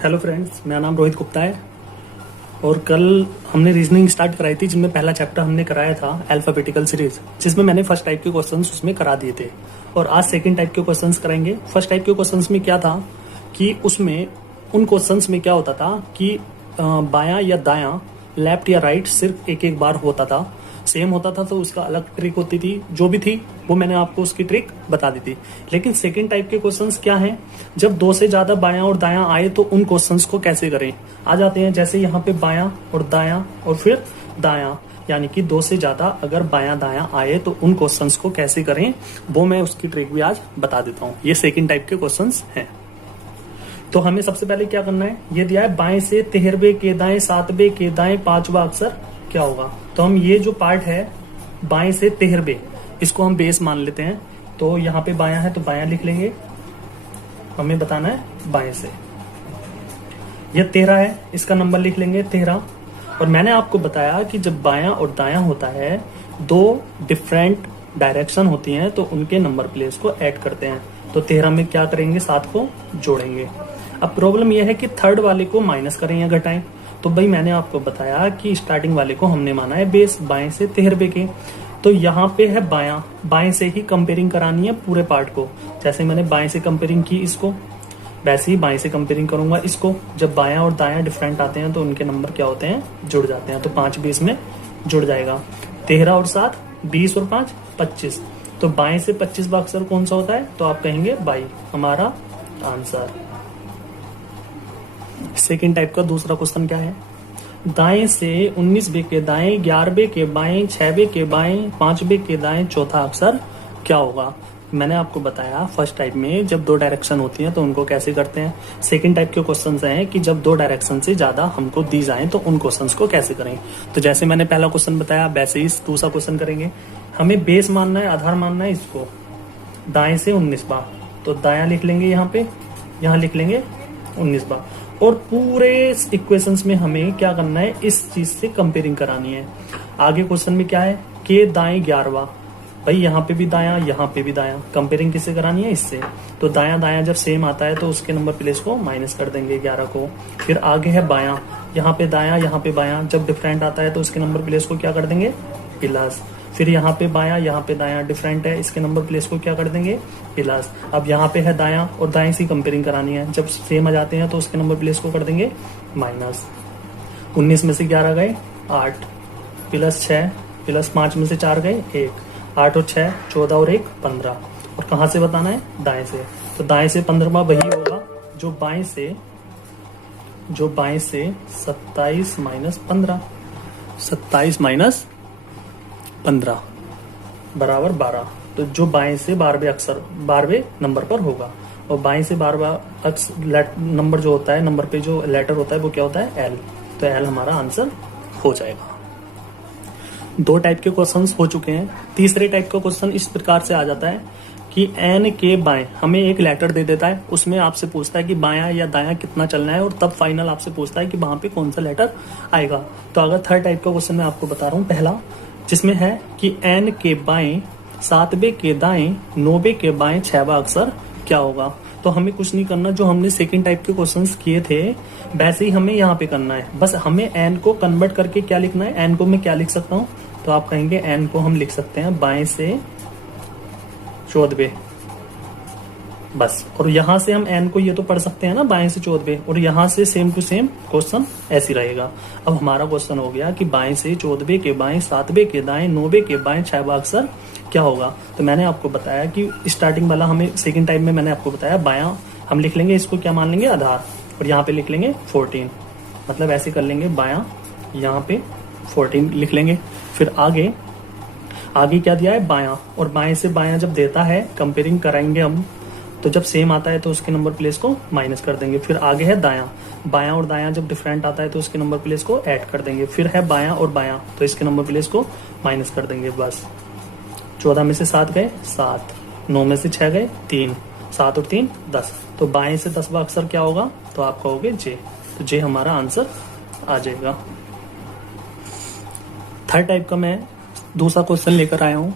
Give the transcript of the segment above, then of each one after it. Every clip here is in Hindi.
हेलो फ्रेंड्स, मेरा नाम रोहित गुप्ता है और कल हमने रीजनिंग स्टार्ट कराई थी जिनमें पहला चैप्टर हमने कराया था अल्फाबेटिकल सीरीज, जिसमें मैंने फर्स्ट टाइप के क्वेश्चंस उसमें करा दिए थे। और आज सेकंड टाइप के क्वेश्चंस कराएंगे। फर्स्ट टाइप के क्वेश्चंस में क्या था कि उसमें उन क्वेश्चंस में क्या होता था कि बायां या दायां, लेफ्ट या राइट सिर्फ एक एक बार होता था, सेम होता था, तो उसका अलग ट्रिक होती थी। जो भी थी वो मैंने आपको उसकी ट्रिक बता दी थी। लेकिन सेकंड टाइप के क्वेश्चंस क्या हैं, जब दो से ज्यादा बायां और दायां आए तो उन क्वेश्चंस को कैसे करें। आ जाते हैं जैसे यहाँ पे बायां और दायां और फिर दायां, यानी कि दो से ज्यादा अगर बायां दायां आए तो उन क्वेश्चंस को कैसे करें, वो मैं उसकी ट्रिक भी आज बता देता हूँ। ये सेकंड टाइप के क्वेश्चंस हैं। तो हमें सबसे पहले क्या करना है, ये दिया है बाएं से 13वें के दाएं 7वें के दाएं 5वां अक्षर क्या होगा। तो हम ये जो पार्ट है बाएं से 13वें, इसको हम बेस मान लेते हैं। तो यहाँ पे बायां है तो बायां लिख लेंगे, हमें बताना है बाएं से। ये 13 है, इसका नंबर लिख लेंगे 13। और मैंने आपको बताया कि जब बायां और दायां होता है, दो डिफरेंट डायरेक्शन होती हैं, तो उनके नंबर प्लेस को ऐड करते हैं। तो 13 में क्या करेंगे, 7 को जोड़ेंगे। अब प्रॉब्लम यह है कि थर्ड वाले को माइनस करें या घटाएं। तो भाई मैंने आपको बताया कि स्टार्टिंग वाले को हमने माना है बेस बाएं से 13वें के। तो यहाँ पे है बायां, बाएं से ही कंपेयरिंग करानी है पूरे पार्ट को। जैसे मैंने बाएं से कंपेयरिंग की इसको, वैसे ही बाएं से कंपेयरिंग करूंगा इसको। जब बायां और दायां डिफरेंट आते हैं तो उनके नंबर क्या होते हैं, जुड़ जाते हैं। तो 5 20 में जुड़ जाएगा। 13 और 7 20 और 5 25। तो बाएं से 25वां अक्षर कौन सा होता है, तो आप कहेंगे 22, हमारा आंसर। सेकेंड टाइप का दूसरा क्वेश्चन क्या है, दाएं से 19वें के दाएं 11वें के बाएं 6वें के बाएं 5वें के दाएं चौथा अक्षर क्या होगा। मैंने आपको बताया फर्स्ट टाइप में जब दो डायरेक्शन होती हैं तो उनको कैसे करते हैं। सेकंड टाइप के क्वेश्चन हैं कि जब दो डायरेक्शन से ज्यादा हमको दी जाए तो उन क्वेश्चन को कैसे करें। तो जैसे मैंने पहला क्वेश्चन बताया वैसे ही दूसरा क्वेश्चन करेंगे। हमें बेस मानना है, आधार मानना है इसको, दाएं से 19वां। तो दायां लिख लेंगे यहाँ पे, यहाँ लिख लेंगे 19वां। और पूरे इक्वेशंस में हमें क्या करना है, इस चीज से कंपेयरिंग करानी है। आगे क्वेश्चन में क्या है, के दाएं 11वां। भाई यहाँ पे भी दायां, यहाँ पे भी दायां, कंपेयरिंग किससे करानी है, इससे। तो दायां दायां जब सेम आता है तो उसके नंबर प्लेस को माइनस कर देंगे 11 को। फिर आगे है बायां, यहाँ पे दायां यहाँ पे बायां, जब डिफरेंट आता है तो उसके नंबर प्लेस को क्या कर देंगे, प्लस। फिर यहाँ पे बायां यहाँ पे दायां डिफरेंट है, इसके नंबर प्लेस को क्या कर देंगे, प्लस। अब यहाँ पे है दायां और दाएं से कंपेयरिंग करानी है, जब सेम आ जाते हैं तो उसके नंबर प्लेस को कर देंगे माइनस। 19 में से 11 गए 8, प्लस 6, प्लस 5 में से 4 गए 1, 8 और 6 14 और 1 15। और कहाँ से बताना है, दाएं से। तो दाएं से 15वां वही होगा जो बाएं से 27 माइनस 15, 27 माइनस 15 बराबर 12। तो जो बाएं से 12वें अक्षर 12वें नंबर पर होगा। और बाएं से 12वां अक्षर नंबर जो होता है, नंबर पे जो लेटर होता है वो क्या होता है, एल। तो एल हमारा आंसर हो जाएगा। दो टाइप के क्वेश्चंस हो चुके हैं। तीसरे टाइप का क्वेश्चन इस प्रकार से आ जाता है कि एन के बाएं हमें एक लेटर दे देता है, उसमें आपसे पूछता है कि बायां या दायां कितना चलना है, और तब फाइनल आपसे पूछता है कि वहां पे कौन सा लेटर आएगा। तो अगर थर्ड टाइप का क्वेश्चन मैं आपको बता रहा हूँ, पहला जिसमें है कि एन के बाएं 7वें के दाएं 9वें के बाएं 6वां अक्षर क्या होगा। तो हमें कुछ नहीं करना, जो हमने सेकंड टाइप के क्वेश्चंस किए थे वैसे ही हमें यहाँ पे करना है। बस हमें एन को कन्वर्ट करके क्या लिखना है, एन को मैं क्या लिख सकता हूँ, तो आप कहेंगे एन को हम लिख सकते हैं बाएं से 14वें, बस। और यहां से हम एन को ये तो पढ़ सकते हैं ना, बाएं से 14वें, और यहां से सेम टू सेम क्वेश्चन ऐसे रहेगा। अब हमारा क्वेश्चन हो गया कि बाएं से 14वें के बाएं 7वें के दाएं 9वें के बाएं 6वां अक्षर क्या होगा। तो मैंने आपको बताया कि स्टार्टिंग वाला हमें सेकंड टाइम में मैंने आपको बताया बायां हम लिख लेंगे, इसको क्या मान लेंगे, आधार। और यहाँ पे लिख लेंगे 14, मतलब ऐसे कर लेंगे, बायां यहाँ पे 14 लिख लेंगे। फिर आगे क्या दिया है, बायां। और बाएं से बायां जब देता है कंपेयरिंग कराएंगे हम, तो जब सेम आता है तो उसके नंबर प्लेस को माइनस कर देंगे। फिर आगे है दायां, बायां और दायां जब डिफरेंट आता है तो उसके नंबर प्लेस को ऐड कर देंगे। फिर है बायां और बायां, तो इसके नंबर प्लेस को माइनस कर देंगे, बस। 14 में से 7 गए 7, 9 में से 6 गए 3, 7 और 3 10। तो बाएं से 10वां अक्षर क्या होगा, तो आप कहोगे जे। तो जे हमारा आंसर आ जाएगा। थर्ड टाइप का मैं दूसरा क्वेश्चन लेकर आया हूं,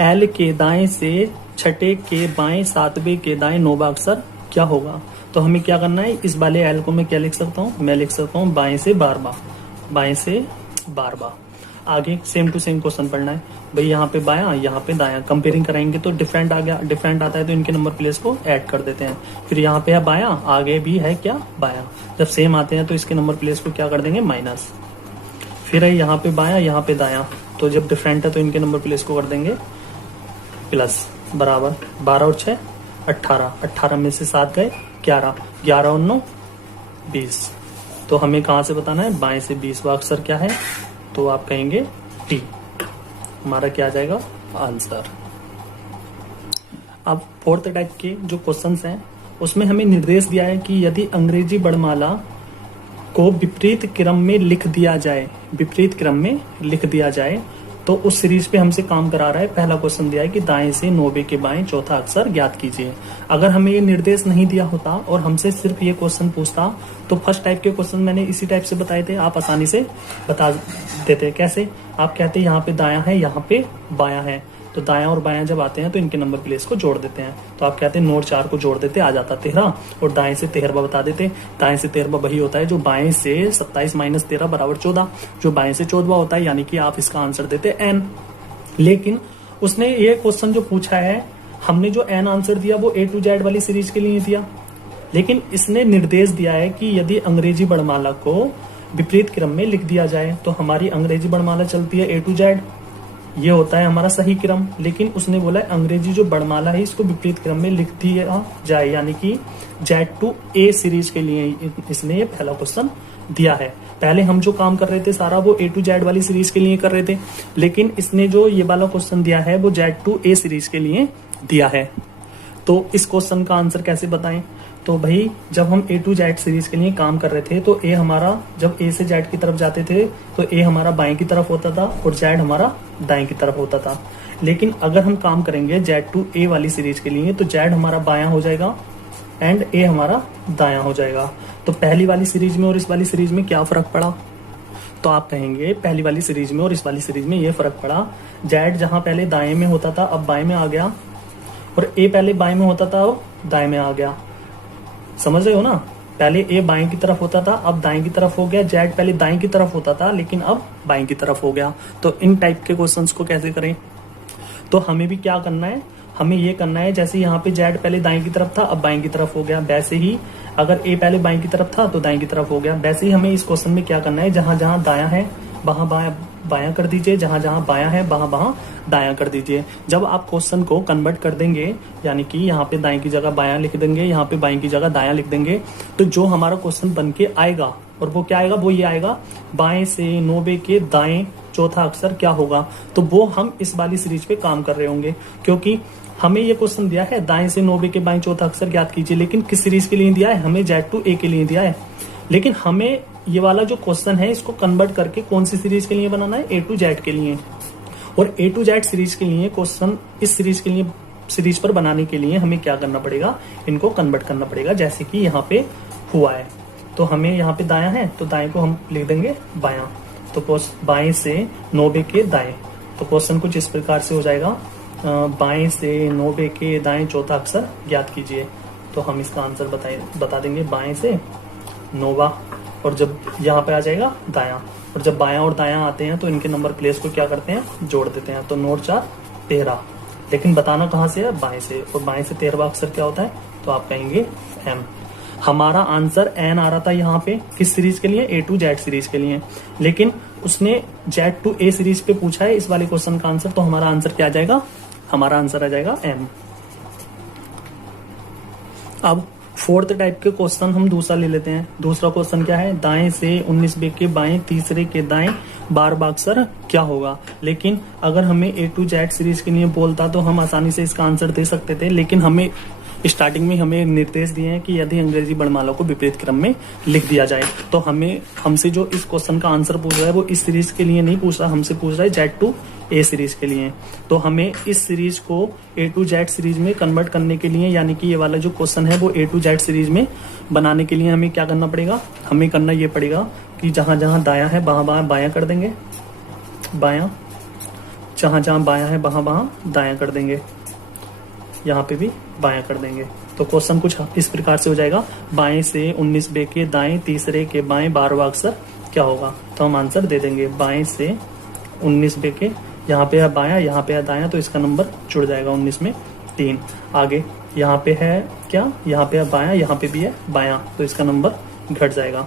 एल के दाएं से 6ठे के बाएं 7वें के दाएं 9वां अक्षर क्या होगा। तो हमें क्या करना है, इस वाले एल को मैं क्या लिख सकता हूँ, मैं लिख सकता हूँ बाएं से बारवा, बाएं से बारवा। आगे सेम टू सेम क्वेश्चन पढ़ना है भाई, यहाँ पे बायां यहाँ पे दायां, कंपेयरिंग कराएंगे तो डिफरेंट आ गया, डिफरेंट आता है तो इनके नंबर प्लेस को ऐड कर देते हैं। फिर यहाँ पे है बायां, आगे भी है क्या बायां, जब सेम आते हैं तो इसके नंबर प्लेस को क्या कर देंगे माइनस। फिर है यहाँ पे बायां यहाँ पे दायां, तो जब डिफरेंट है तो इनके नंबर प्लेस को कर देंगे प्लस, बराबर 12 और 6 18, 18 में से 7 गए 11, 11 और 9 20। तो हमें कहाँ से बताना है, बाएं से 20 का अक्षर क्या है, तो आप कहेंगे टी, हमारा क्या आ जाएगा आंसर। अब फोर्थ टाइप के जो क्वेश्चंस हैं उसमें हमें निर्देश दिया है कि यदि अंग्रेजी वर्णमाला को विपरीत क्रम में लिख दिया जाए, विपरीत क्रम में लिख दिया जाए तो उस सीरीज पे हमसे काम करा रहा है। पहला क्वेश्चन दिया है कि दाएं से 90 के बाएं चौथा अक्षर ज्ञात कीजिए। अगर हमें ये निर्देश नहीं दिया होता और हमसे सिर्फ ये क्वेश्चन पूछता तो फर्स्ट टाइप के क्वेश्चन मैंने इसी टाइप से बताए थे, आप आसानी से बता देते। कैसे, आप कहते हैं यहाँ पे दायां है यहाँ पे बायां है, तो दायां और बायां जब आते हैं तो इनके नंबर प्लेस को जोड़ देते हैं। तो आप कहते हैं नोट 4 को जोड़ देते, आ जाता 13, और दाएं से 13वां बता देते। दाएं से 13वां वही होता है जो बाएं से 27 माइनस 13 बराबर 14, जो बाएं से 14वां होता है, यानी कि आप इसका आंसर देते n। लेकिन उसने ये क्वेश्चन जो पूछा है, हमने जो n आंसर दिया वो A to Z वाली सीरीज के लिए दिया, लेकिन इसने निर्देश दिया है कि यदि अंग्रेजी वर्णमाला को विपरीत क्रम में लिख दिया जाए, तो हमारी अंग्रेजी वर्णमाला चलती है A to Z, ये होता है हमारा सही क्रम। लेकिन उसने बोला है अंग्रेजी जो वर्णमाला है इसको विपरीत क्रम में लिख दिया जाए, यानी कि Z to A सीरीज के लिए इसने ये पहला क्वेश्चन दिया है। पहले हम जो काम कर रहे थे सारा वो A to Z वाली सीरीज के लिए कर रहे थे, लेकिन इसने जो ये वाला क्वेश्चन दिया है वो Z to A सीरीज के लिए दिया है। तो इस क्वेश्चन का आंसर कैसे बताएं, तो भाई जब हम A to Z सीरीज के लिए काम कर रहे थे तो A हमारा जब A से Z की तरफ जाते थे तो A हमारा बाएं की तरफ होता था और Z हमारा दाएं की तरफ होता था। लेकिन अगर हम काम करेंगे Z to A वाली सीरीज के लिए तो Z हमारा बायां हो जाएगा एंड A हमारा दायां हो जाएगा। तो पहली वाली सीरीज में और इस वाली सीरीज में क्या फर्क पड़ा, तो आप कहेंगे पहली वाली सीरीज में और इस वाली सीरीज में ये फर्क पड़ा, Z जहां पहले दाएं में होता था अब बाएं में आ गया, और A पहले बाएं में होता था अब दाएं में आ गया। समझ रहे हो ना, पहले A बाएं की तरफ होता था अब दाएं की तरफ हो गया, Z पहले दाएं की तरफ होता था लेकिन अब बाएं की तरफ हो गया। तो इन टाइप के क्वेश्चंस को कैसे करें, तो हमें भी क्या करना है, हमें ये करना है जैसे यहाँ पे Z पहले दाएं की तरफ था अब बाएं की तरफ हो गया, वैसे ही अगर A पहले बाएं की तरफ था तो दाएं की तरफ हो गया। वैसे ही हमें इस क्वेश्चन में क्या करना है, जहां जहां दायां है वहां बायां कर दीजिए, जहां जहां बायां है वहां दायां कर दीजिए। जब आप क्वेश्चन को कन्वर्ट कर देंगे, यानी कि यहाँ पे दाएं की जगह बायां लिख देंगे, यहाँ पे बाएं की जगह दायां लिख देंगे, तो जो हमारा क्वेश्चन बन के आएगा और वो क्या आएगा, वो ये आएगा बाएं से 90 के दाएं चौथा अक्षर क्या होगा। तो वो हम इस वाली सीरीज पे काम कर रहे होंगे, क्योंकि हमें ये क्वेश्चन दिया है दाएं से 90 के बाएं चौथा अक्षर ज्ञात कीजिए, लेकिन किस सीरीज के लिए दिया है, हमें Z to A के लिए दिया है। लेकिन हमें ये वाला जो क्वेश्चन है इसको कन्वर्ट करके कौन सी सीरीज के लिए बनाना है, A to Z के लिए। और A to Z सीरीज के लिए क्वेश्चन इस सीरीज के लिए सीरीज पर बनाने के लिए हमें क्या करना पड़ेगा, इनको कन्वर्ट करना पड़ेगा, जैसे कि यहाँ पे हुआ है। तो हमें यहाँ पे दायां है तो दाएं को हम लिख देंगे बायां, तो बाएं से 90 के दाएं। तो क्वेश्चन कुछ इस प्रकार से हो जाएगा, बाएं से 90 के दाएं चौथा अक्षर ज्ञात कीजिए। तो हम इसका आंसर बता देंगे बाएं से 90, और जब यहाँ पे आ जाएगा दायां, और जब बायां और दायां आते हैं तो इनके नंबर प्लेस को क्या करते हैं, जोड़ देते हैं। तो नोट 4 13, लेकिन बताना कहाँ से है, बाएं से, और बाएं से 13वां अक्षर क्या होता है, तो आप कहेंगे M। हमारा आंसर N आ रहा था यहाँ पे किस सीरीज के लिए, A to Z सीरीज के लिए, लेकिन उसने Z to A सीरीज पे पूछा है इस वाले क्वेश्चन का आंसर, तो हमारा आंसर क्या आ जाएगा, हमारा आंसर आ जाएगा M। अब फोर्थ टाइप के क्वेश्चन हम दूसरा ले लेते हैं। दूसरा क्वेश्चन क्या है, दाएं से 19 के बाएं तीसरे के दाएं 12वां अक्षर क्या होगा। लेकिन अगर हमें A to Z सीरीज के लिए बोलता तो हम आसानी से इसका आंसर दे सकते थे, लेकिन हमें स्टार्टिंग में हमें निर्देश दिए हैं कि यदि अंग्रेजी वर्णमाला को विपरीत क्रम में लिख दिया जाए, तो हमसे जो इस क्वेश्चन का आंसर पूछ रहा है वो इस सीरीज के लिए नहीं पूछ रहा, हमसे पूछ रहा है Z to A सीरीज के लिए। तो हमें इस सीरीज को A to Z सीरीज में कन्वर्ट करने के लिए, यानी कि ये वाला जो क्वेश्चन है वो A to Z सीरीज में बनाने के लिए हमें क्या करना पड़ेगा, हमें करना ये पड़ेगा कि जहां जहां दायां है वहां बायां कर देंगे, बायां, जहां जहां बायां है वहां दायां कर देंगे। यहाँ पे भी बायां कर देंगे। तो क्वेश्चन कुछ इस प्रकार से हो जाएगा, बाएं से 19 के दाएं तीसरे के बाएं 12वां अक्षर क्या होगा। तो हम आंसर दे देंगे बाएं से 19 के, यहाँ पे है बायां, यहाँ पे है दायां, तो इसका नंबर जुड़ जाएगा 19 में 3। आगे यहाँ पे है क्या, यहाँ पे है बायां, यहाँ पे भी है बायां, तो इसका नंबर घट जाएगा।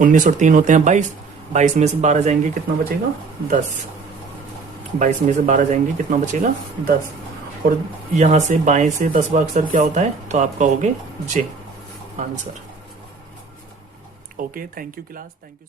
19 और 3 होते हैं 22, 22 में से 12 जाएंगे कितना बचेगा 10, 22 में से 12 जाएंगे कितना बचेगा 10। और यहाँ से बाएं से 10वां अक्षर क्या होता है, तो आप कहोगे J answer. Okay, thank you class, thank you.